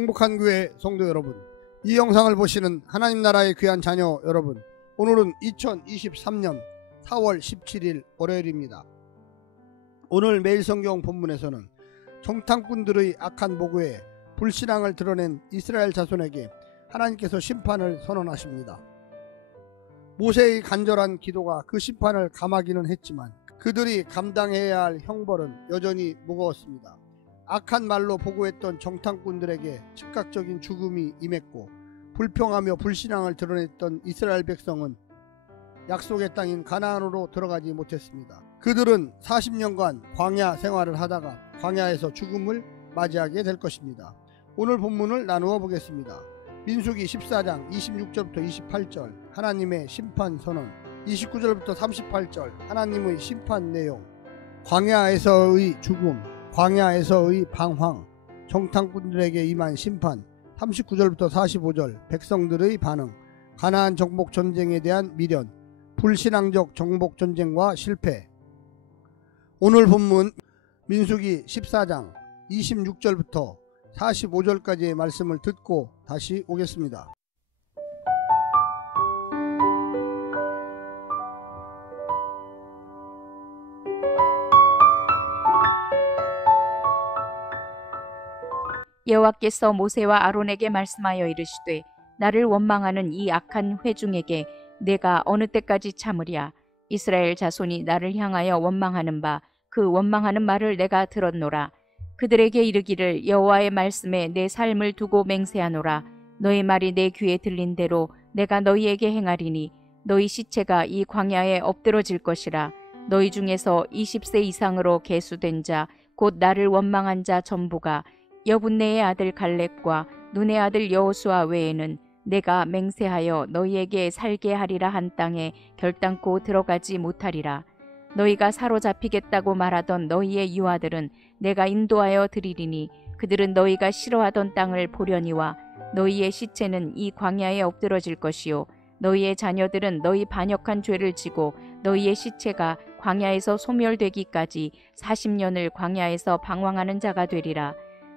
행복한 교회 성도 여러분, 이 영상을 보시는 하나님 나라의 귀한 자녀 여러분, 오늘은 2023년 4월 17일 월요일입니다. 오늘 매일 성경 본문에서는 정탐꾼들의 악한 보고에 불신앙을 드러낸 이스라엘 자손에게 하나님께서 심판을 선언하십니다. 모세의 간절한 기도가 그 심판을 감하기는 했지만 그들이 감당해야 할 형벌은 여전히 무거웠습니다. 악한 말로 보고했던 정탐꾼들에게 즉각적인 죽음이 임했고, 불평하며 불신앙을 드러냈던 이스라엘 백성은 약속의 땅인 가나안으로 들어가지 못했습니다. 그들은 40년간 광야 생활을 하다가 광야에서 죽음을 맞이하게 될 것입니다. 오늘 본문을 나누어 보겠습니다. 민수기 14장 26절부터 28절 하나님의 심판 선언, 29절부터 38절 하나님의 심판 내용, 광야에서의 죽음, 광야에서의 방황, 정탐꾼들에게 임한 심판, 39절부터 45절 백성들의 반응, 가나안 정복 전쟁에 대한 미련, 불신앙적 정복 전쟁과 실패. 오늘 본문 민수기 14장 26절부터 45절까지의 말씀을 듣고 다시 오겠습니다. 여호와께서 모세와 아론에게 말씀하여 이르시되, 나를 원망하는 이 악한 회중에게 내가 어느 때까지 참으랴. 이스라엘 자손이 나를 향하여 원망하는 바 그 원망하는 말을 내가 들었노라. 그들에게 이르기를, 여호와의 말씀에 내 삶을 두고 맹세하노라. 너희 말이 내 귀에 들린 대로 내가 너희에게 행하리니 너희 시체가 이 광야에 엎드러질 것이라. 너희 중에서 20세 이상으로 계수된 자 곧 나를 원망한 자 전부가 여분네의 아들 갈렙과 눈의 아들 여호수아 외에는 내가 맹세하여 너희에게 살게 하리라 한 땅에 결단코 들어가지 못하리라. 너희가 사로잡히겠다고 말하던 너희의 유아들은 내가 인도하여 드리리니 그들은 너희가 싫어하던 땅을 보려니와 너희의 시체는 이 광야에 엎드러질 것이요 너희의 자녀들은 너희 반역한 죄를 지고 너희의 시체가 광야에서 소멸되기까지 40년을 광야에서 방황하는 자가 되리라.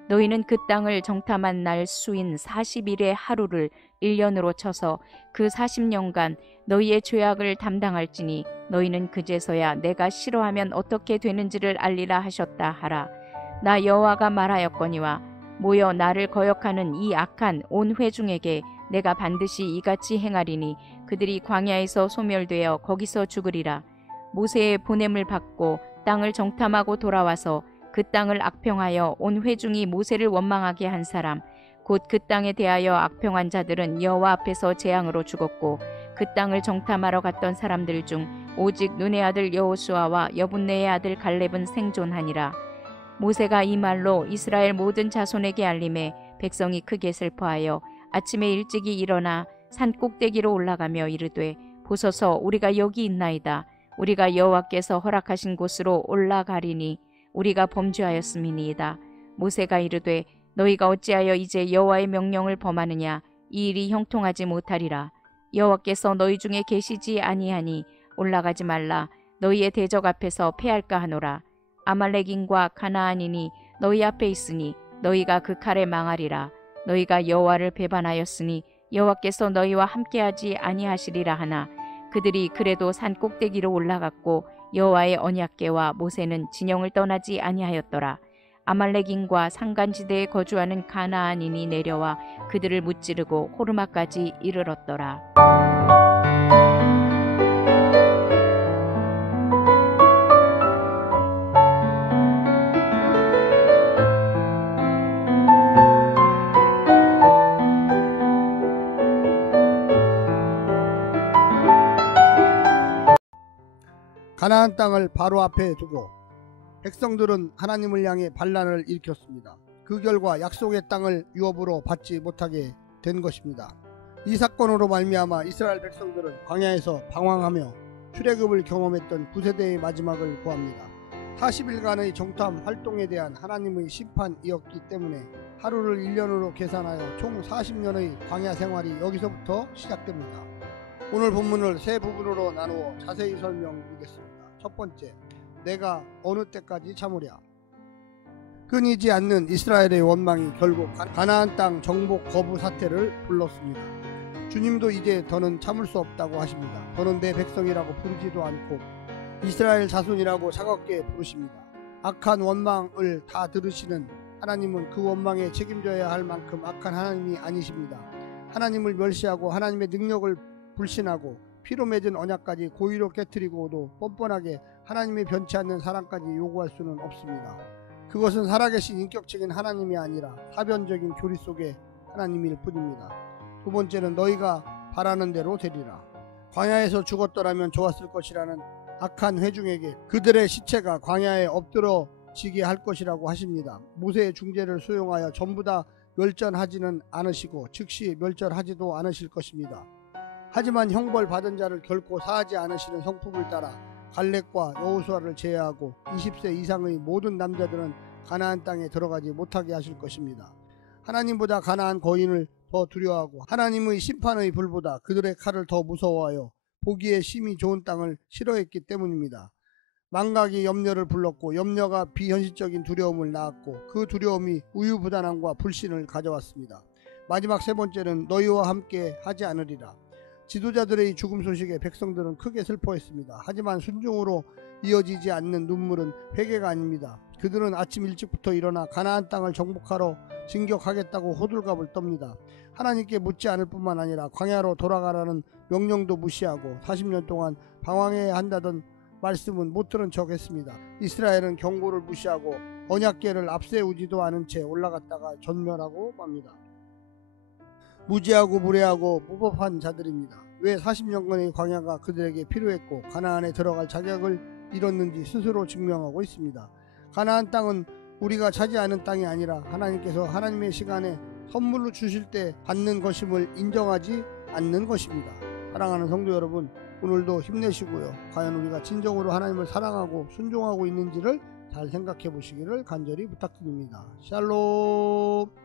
너희는 그 땅을 정탐한 날 수인 40일의 하루를 1년으로 쳐서 그 40년간 너희의 죄악을 담당할지니 너희는 그제서야 내가 싫어하면 어떻게 되는지를 알리라 하셨다 하라. 나 여호와가 말하였거니와 모여 나를 거역하는 이 악한 온 회중에게 내가 반드시 이같이 행하리니 그들이 광야에서 소멸되어 거기서 죽으리라. 모세의 보냄을 받고 땅을 정탐하고 돌아와서 그 땅을 악평하여 온 회중이 모세를 원망하게 한 사람, 곧 그 땅에 대하여 악평한 자들은 여호와 앞에서 재앙으로 죽었고, 그 땅을 정탐하러 갔던 사람들 중 오직 눈의 아들 여호수아와 여분네의 아들 갈렙은 생존하니라. 모세가 이 말로 이스라엘 모든 자손에게 알림해 백성이 크게 슬퍼하여 아침에 일찍이 일어나 산 꼭대기로 올라가며 이르되, 보소서, 우리가 여기 있나이다. 우리가 여호와께서 허락하신 곳으로 올라가리니 우리가 범죄하였음이니이다. 모세가 이르되, 너희가 어찌하여 이제 여호와의 명령을 범하느냐. 이 일이 형통하지 못하리라. 여호와께서 너희 중에 계시지 아니하니 올라가지 말라. 너희의 대적 앞에서 패할까 하노라. 아말렉인과 가나안인이 너희 앞에 있으니 너희가 그 칼에 망하리라. 너희가 여호와를 배반하였으니 여호와께서 너희와 함께하지 아니하시리라 하나, 그들이 그래도 산 꼭대기로 올라갔고 여호와의 언약궤와 모세는 진영을 떠나지 아니하였더라. 아말렉인과 산간지대에 거주하는 가나안인이 내려와 그들을 무찌르고 호르마까지 이르렀더라. 가나안 땅을 바로 앞에 두고 백성들은 하나님을 향해 반란을 일으켰습니다. 그 결과 약속의 땅을 유업으로 받지 못하게 된 것입니다. 이 사건으로 말미암아 이스라엘 백성들은 광야에서 방황하며 출애굽을 경험했던 9세대의 마지막을 보합니다. 40일간의 정탐 활동에 대한 하나님의 심판이었기 때문에 하루를 1년으로 계산하여 총 40년의 광야 생활이 여기서부터 시작됩니다. 오늘 본문을 세 부분으로 나누어 자세히 설명드리겠습니다. 첫 번째, 내가 어느 때까지 참으랴. 끊이지 않는 이스라엘의 원망이 결국 가나안 땅 정복 거부 사태를 불렀습니다. 주님도 이제 더는 참을 수 없다고 하십니다. 더는 내 백성이라고 부르지도 않고 이스라엘 자손이라고 차갑게 부르십니다. 악한 원망을 다 들으시는 하나님은 그 원망에 책임져야 할 만큼 악한 하나님이 아니십니다. 하나님을 멸시하고 하나님의 능력을 불신하고 피로 맺은 언약까지 고의로 깨뜨리고도 뻔뻔하게 하나님의 변치 않는 사랑까지 요구할 수는 없습니다. 그것은 살아계신 인격적인 하나님이 아니라 사변적인 교리 속의 하나님일 뿐입니다. 두 번째는 너희가 바라는 대로 되리라. 광야에서 죽었더라면 좋았을 것이라는 악한 회중에게 그들의 시체가 광야에 엎드러지게 할 것이라고 하십니다. 모세의 중재를 수용하여 전부 다 멸절하지는 않으시고 즉시 멸절하지도 않으실 것입니다. 하지만 형벌 받은 자를 결코 사하지 않으시는 성품을 따라 갈렙과 여호수아를 제외하고 20세 이상의 모든 남자들은 가나안 땅에 들어가지 못하게 하실 것입니다. 하나님보다 가나안 거인을 더 두려워하고 하나님의 심판의 불보다 그들의 칼을 더 무서워하여 보기에 심히 좋은 땅을 싫어했기 때문입니다. 망각이 염려를 불렀고 염려가 비현실적인 두려움을 낳았고 그 두려움이 우유부단함과 불신을 가져왔습니다. 마지막 세 번째는 너희와 함께 하지 않으리라. 지도자들의 죽음 소식에 백성들은 크게 슬퍼했습니다. 하지만 순종으로 이어지지 않는 눈물은 회개가 아닙니다. 그들은 아침 일찍부터 일어나 가나안 땅을 정복하러 진격하겠다고 호들갑을 떱니다. 하나님께 묻지 않을 뿐만 아니라 광야로 돌아가라는 명령도 무시하고 40년 동안 방황해야 한다던 말씀은 못 들은 척 했습니다. 이스라엘은 경고를 무시하고 언약궤를 앞세우지도 않은 채 올라갔다가 전멸하고 맙니다. 무지하고 무례하고 무법한 자들입니다. 왜 40년간의 광야가 그들에게 필요했고 가나안에 들어갈 자격을 잃었는지 스스로 증명하고 있습니다. 가나안 땅은 우리가 차지하는 땅이 아니라 하나님께서 하나님의 시간에 선물로 주실 때 받는 것임을 인정하지 않는 것입니다. 사랑하는 성도 여러분, 오늘도 힘내시고요. 과연 우리가 진정으로 하나님을 사랑하고 순종하고 있는지를 잘 생각해 보시기를 간절히 부탁드립니다. 샬롬.